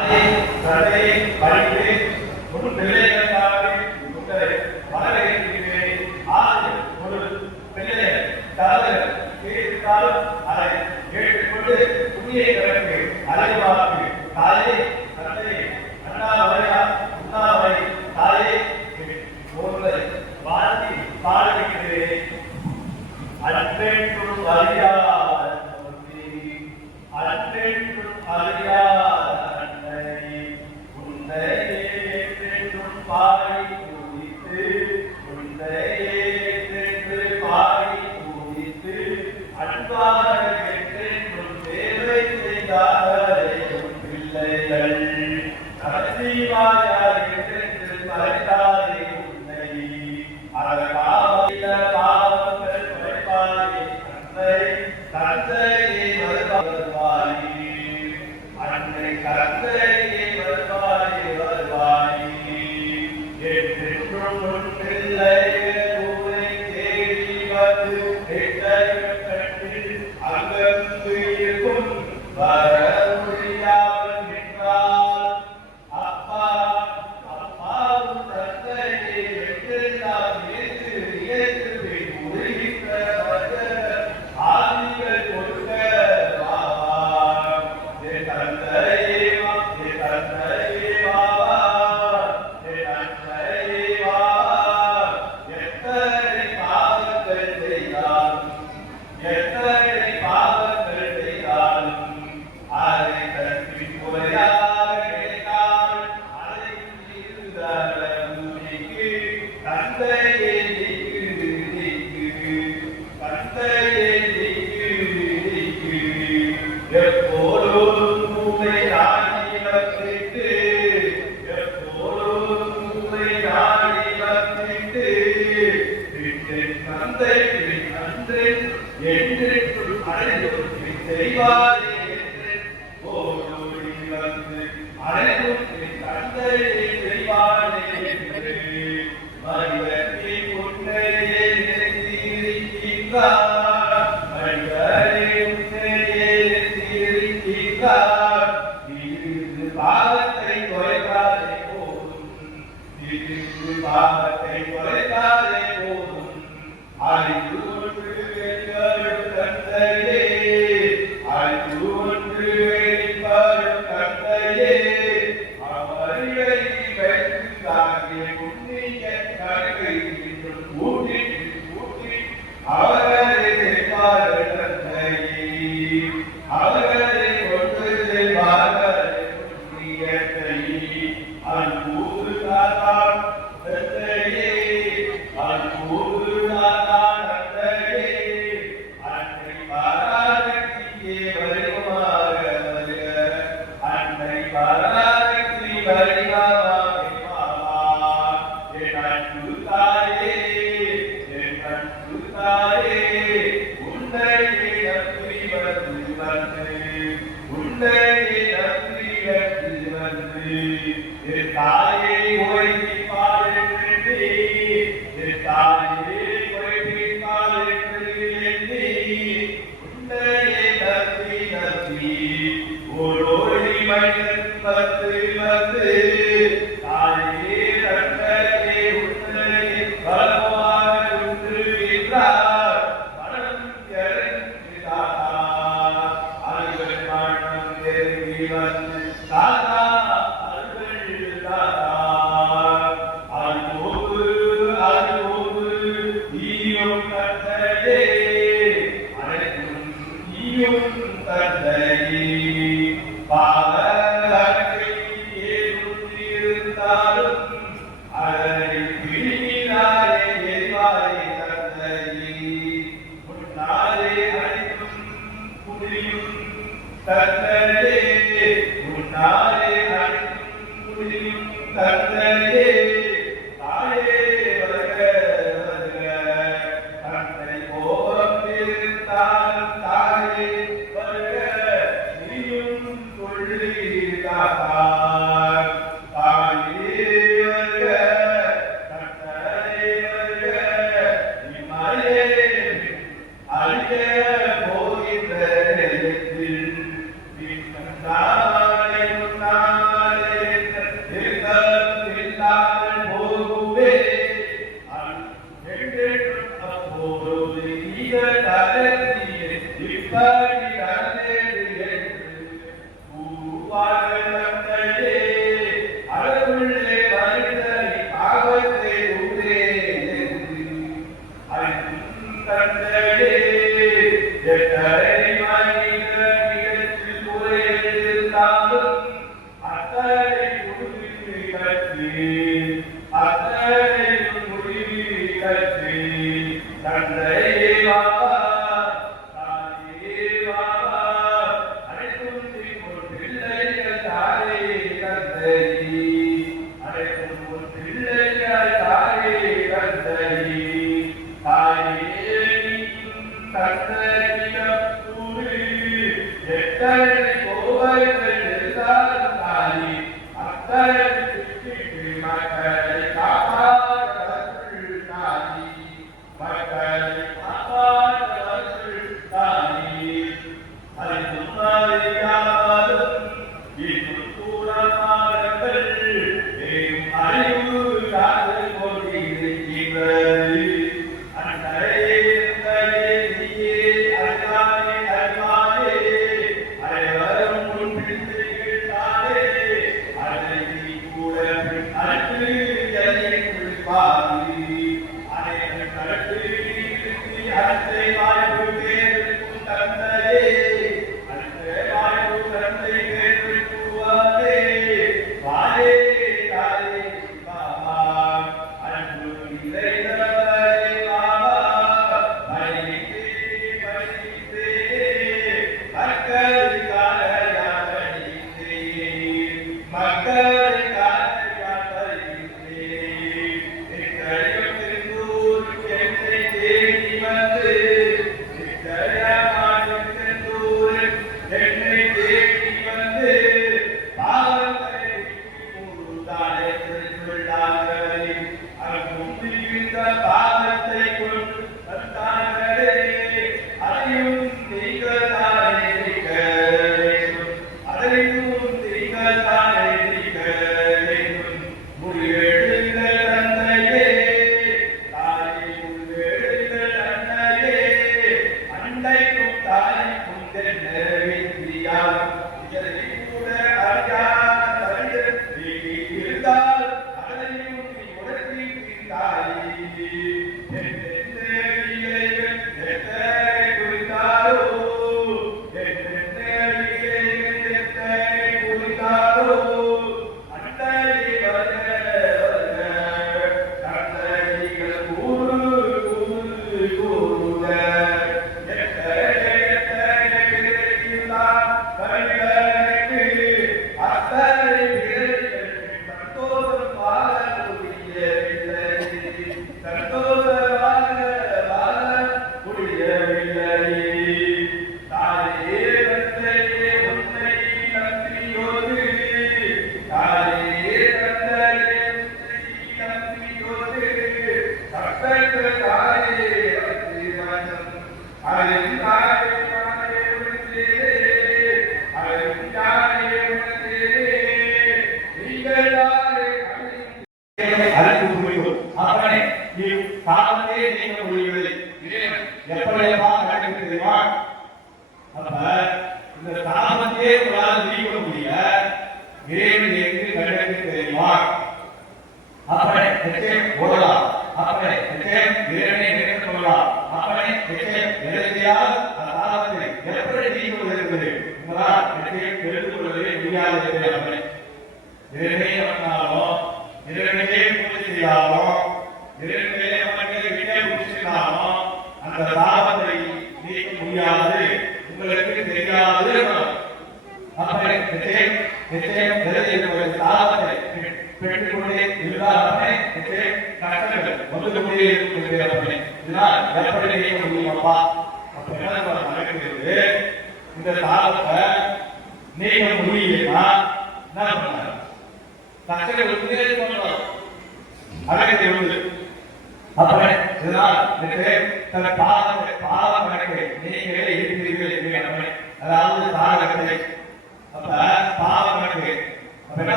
அதை தடை பறித்து முன் பிள்ளைகளுக்காக உங்களை வரவேற்கிறேன். ஆறு ஒரு பிள்ளையை தவறு கேட்டாலும் அதை கேட்டுக்கொண்டு புதிய கிழக்கு அறிவாக்கு தாயே தந்தை அண்ணாவரையா உண்ணாவை தாயே ஒருவரை வாழ்த்தி பாடுகிறேன். அன்பென்றும் அறியாத அன்பென்றும் அறியாத அன்னை உன்னையே என்றென்றும் பாடி பூஜித்து உன்னையே என்றென்று பாடி பூஜித்து அன்பாக என்றென்றும் சேவை செய்தாரே உன் பிள்ளைகள் கடைசிவாயா என்றென்று மறைத்தாரே உன்னை அழகாக பாவங்கள் படைப்பாரே தந்தை தந்தையை வருவாயே அன்னை தந்தையை வருவாயே வருவாயே என்றென்றும் உன் பிள்ளைகள் உன்னை தேடி வந்து கண்டு அங்கங்கு இருக்கும் வர முடியாமல் நின்றார். அப்பா அப்பாவும் தந்தையை என்றெல்லாம் ஏற்று உருகின்ற ஆதிகள் கொடுக்க வாவார். என் தந்தையே என் தந்தையே வாவார் என் தந்தையே வாவார். எத்தனை பாவங்கள் செய்தாலும் எத்தனை பாவங்கள் செய்தாலும் அதை தப்பி குறையாக கிடைத்தால் அதை தந்தையே தந்தையே எப்போதும் உன்னை நாடி வந்திட்டு எப்போதும் உன்னை நாடி வந்திட்டு தந்தை அன்று என்று அழைத்து செய்வாரே என்று ஓடி வந்து அழைத்து தந்தையை செய்வாரே என்று மனிதத்தை உன்னையே நினைத்திருக்கின்றார். மனிதரை உன்னையே நினைத்திருக்கின்றார். இது பாவத்தை குறைக்காதே போதும் இது பாவத்தை குறைக்காதே போதும். அறிந்து ஒன்று வெளிவரும் தந்தையே அறிந்து ஒன்று வெளிவரும் தந்தையே அவர்களை வைத்து தாங்கிய புண்ணிய கருவை கூட்டி கூட்டி அவர்களை செல்வார்கள் தந்தையே அவர்களை கொண்டு செல்வார்கள் புண்ணியத்தை அன்பூறு தாத்தான் தந்தையே அன்பூறு தாத்தான் தந்தையே அன்னை பாராட்டியே வருமாக வருக அன்னை பாராட்டி வருகாமாக என் அன்பு தாயே என் அன்பு தாயே உன்னையே நம்பி வந்து வந்து உன்னையே நம்பி வந்து வந்து என் தாயை உழைத்தி பாருங்கள் என் தாயை உழைத்தி பாருங்கள் எண்ணி உன்னையே நம்பி நம்பி ஓடோடி மனிதன் வந்து வந்து தாயே தந்தையே உன்னையே பலமாக உற்றுகின்றார். மனம் இறங்குகிறார் அருள் மனம் நெருங்கி வந்து தாத்தா அருள் தாத்தா அருளோடு அருளோடு ஈயும் தந்தையே அனைத்தும் ஈயும் தந்தையே பாவத்தை ஏற்றுத்திருந்தாலும் அதை பிடினாலே எரிவாரே தந்தையே முன்னாலே அனைத்தும் புரியும் தந்தையே முன்னாலே அனைத்தும் புரியும் தந்தையே தாயே வருக வருக தந்தை கோபம் இருந்தாலும் தாயே வருக நீயும் கொள்ளுகிறார். தாயே வருக தந்தை வருக இம்மலையே அழிய போகின்ற நேரத்தில் நாளை முன்னாள்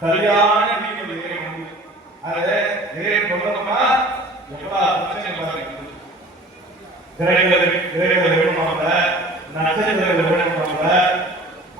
சரியான உணர்ந்தோம்னா எவ்வளவு பிரச்சனை பாருங்க. கிரகங்கள் விடணுமாங்க, நட்சத்திரங்கள் விடணுமாங்க,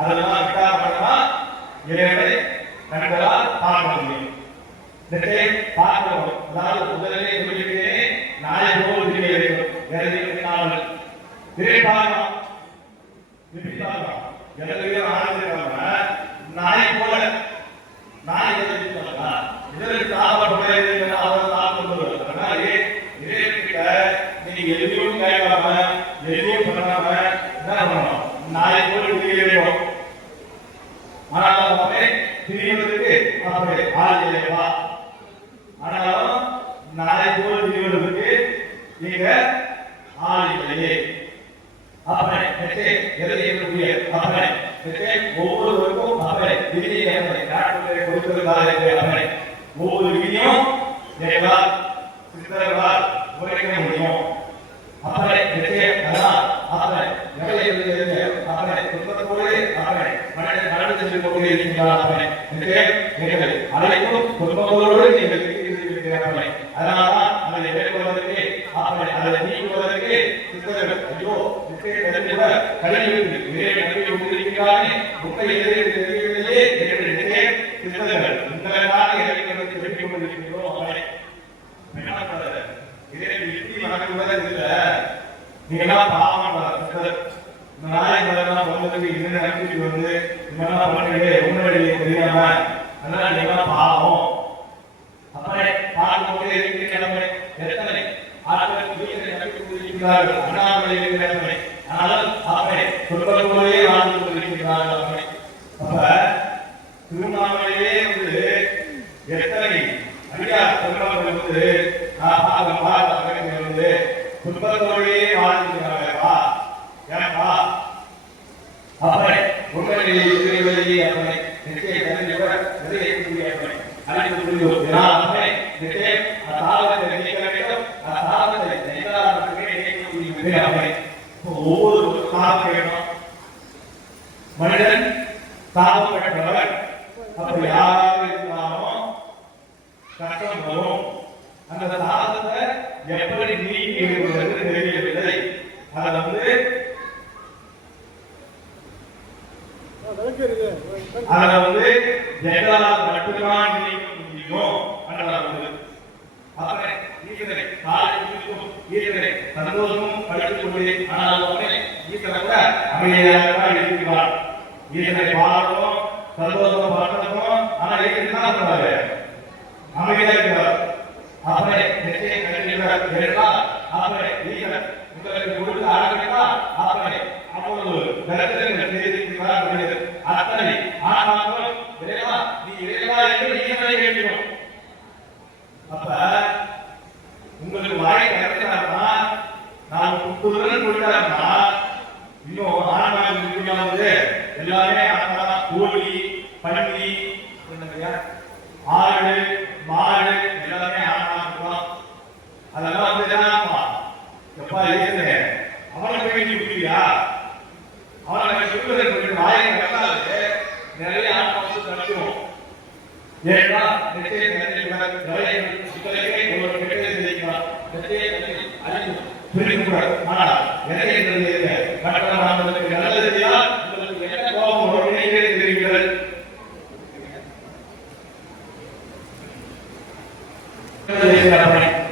அதெல்லாம் விட்டாமன்னா இறைவனை கண்களால் பார்க்க முடியும். பார்க்கணும். அதாவது முதலே சொல்லிவிட்டேன், நாளை போல் வேண்டும். நாளை போல நாளை இதற்கு சாப்பிட நீங்க எதுவும் கேட்காம எதுவும் பண்ணாம என்ன பண்ணணும், நாளை போல் வேண்டும். ஆனாலும் பிரிவதற்கு அப்படி ஆள் இல்லையா? ஆனாலும் நாளை போல் பிரிவதற்கு நீங்க ஆள் இல்லையே. அப்படி ஒவ்வொருவருக்கும் அப்படி விதியை கொடுத்திருக்காரு. ஒவ்வொரு விதியும் எங்களால் சித்தர்களால் உரைக்க முடியும். அப்படி அனைத்தும் குடும்பங்களோடு நீங்கள் அதனால்தான் அதை மேற்கொள்வதற்கு அதை நீக்குவதற்கு சித்தர்கள் ஐயோ கல்வி இருக்கிறானே புக்கை எதிரே சித்தர்கள் உங்களுக்காக இறங்கி வெற்றி கொண்டிருக்கிறோம். அவனை இதே யுக்தி மகன் இல்ல, நீங்களாம் பாவம் நாளைக்கு வந்ததுக்கு இந்த நம்பிக்கை வந்து இதெல்லாம் பண்ணுறீங்க உண்மையிலேயே தெரியாம அதனால நீங்களாம் பாவம். அப்படி பார்க்கும்போது இருக்கிற எத்தனை ஆட்கள் நம்பிக்கை அண்ணாமலை இருக்கிறார்கள். ஆனால் அப்படி சொல்வதோடே வாழ்ந்து கொண்டிருக்கிறார்கள். அப்படி அப்ப திருவண்ணாமலையே வந்து எத்தனை ஐயா சொல்றவங்க வந்து வந்து குடும்பத்தோடே வாழ்ந்துக்கிறார்களா? ஏன்பா அப்படி உண்மையிலேயே அப்படி ஒவ்வொரு மனிதன் சாபம் பெற்றவர். அப்படி யாராவது இருந்தாலும் கஷ்டம் வரும். அந்த சாதத்தை எப்படி நீக்கி தெரியவில்லை. அதை வந்து எங்களால் மட்டும்தான் நீக்க முடியும். சந்தோஷமும் படித்துக்கொண்டே அமைதியாக இருக்கிறார். ஈசனை பாடணும், சந்தோஷம் பண்ணணும். ஆனால் என்ன சொல்றாரு? அமைதியாக இருக்கிறார். அவரை நிச்சயம் கண்டிப்பார். அவரை ஈசன் உங்களுக்கு கொடுத்து ஆரம்பித்தா அவரை அப்பொழுது அத்தனை ஆனாலும் நீ இறைவா என்று ஈசனை கேட்கிறோம். அப்ப உங்களுக்கு வாய் கிடைக்கிறாருன்னா நான் புத்துடன் கொடுத்தாருன்னா இன்னும் ஆன்மாவது எல்லாமே ஆன்மா கோழி பன்றி ஆடு மாடு எல்லாமே ஆன்மா. அதெல்லாம் வந்து என்னப்பா எப்பா இருக்குது அவனுக்கு வேண்டி புரியா? அவனை சொல்வதற்கு வாயை கட்டாது நிறைய ஆன்மா வந்து தடுக்கும். ஏன்னா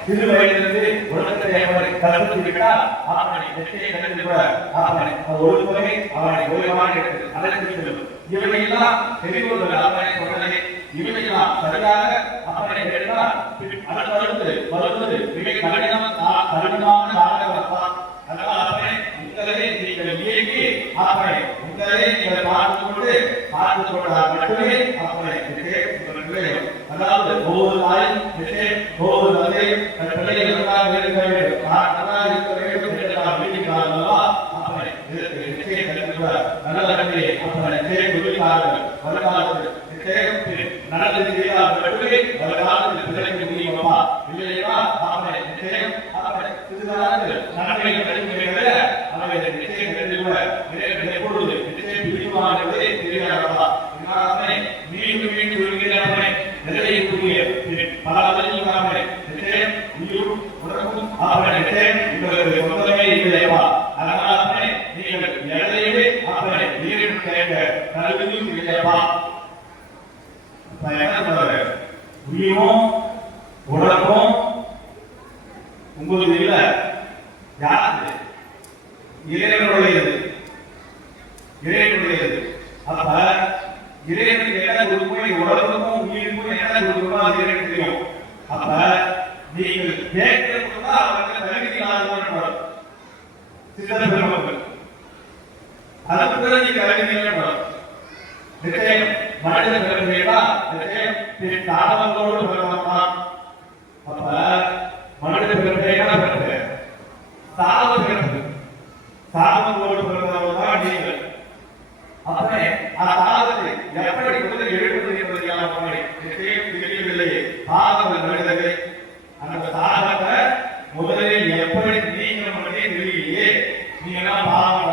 திருவயிலிருந்து உலகத்தை கலந்து விட்டால் அவனை ஒரு முறை அவனை ஓய்வாக அழைத்து செல்லும். இவனையெல்லாம் தெரிந்து அவனை சொன்னதை இவனையெல்லாம் சரியாக அவனை கேட்டால் வருவது மிக கடினமான ஆகவத்தான். அதனால் அவனை உங்களே நீங்கள் இயக்கி அவனை உங்களே நீங்கள் பார்த்துக் கொண்டால் மட்டுமே அவனை அதாவது ஒவ்வொரு தாயும் ஒவ்வொரு தந்தையும் பிள்ளைகள் இருக்க வேண்டும். நல்லது செய்தால் மட்டுமே வருகாலத்தில் பிழைக்க முடியுமா? இல்லையா? எப்பொழுது நிச்சயம் பிடிக்குமானதே தெரியாதா? மீண்டும் மீண்டும் நிறைய பல வழியில் வராமலே நிச்சயம் உயிரும் உடலும் ஆபரண நிச்சயம் உங்களுக்கு சொந்தமே இல்லையப்பா. அதனாலே நீங்கள் எதையுமே ஆபரண நீரின் கேட்க கல்வியும் இல்லையப்பா. என்ன சொல்றாரு? உயிரும் உடலும் உங்களுக்கு இல்ல. யாரு? இறைவனுடையது. இறைவனுடையது. அப்ப இறைவனுக்கு என்ன கொடுக்கும், உடலுக்கும் உயிருக்கும் என்ன கொடுக்கணும் அது இறைவனுக்கு தெரியும். அப்ப நீங்கள் கேட்கிறது அவருக்கு தகுதி இல்லாதவர்கள் சில பெருமக்கள் அதற்கு பிறகு நீங்க தகுதி நிச்சயம் மனித பிறகுகளா நிச்சயம் தாவங்களோடு பிறந்தான். அப்ப மனித பிறகுகளா பிறகு தாவ பிறகு தாவங்களோடு பிறந்தவர்கள் தான் நீங்கள். அப்பே அந்த தாவத்தை எப்படி முதல் எழுப்பது என்பதை நிச்சயம் தெரியவில்லையே. தாவங்கள் மனிதர்கள் அந்த தாவத்தை முதலில் எப்படி நீங்கள் மட்டும் தெரியலையே. நீங்க பாவம்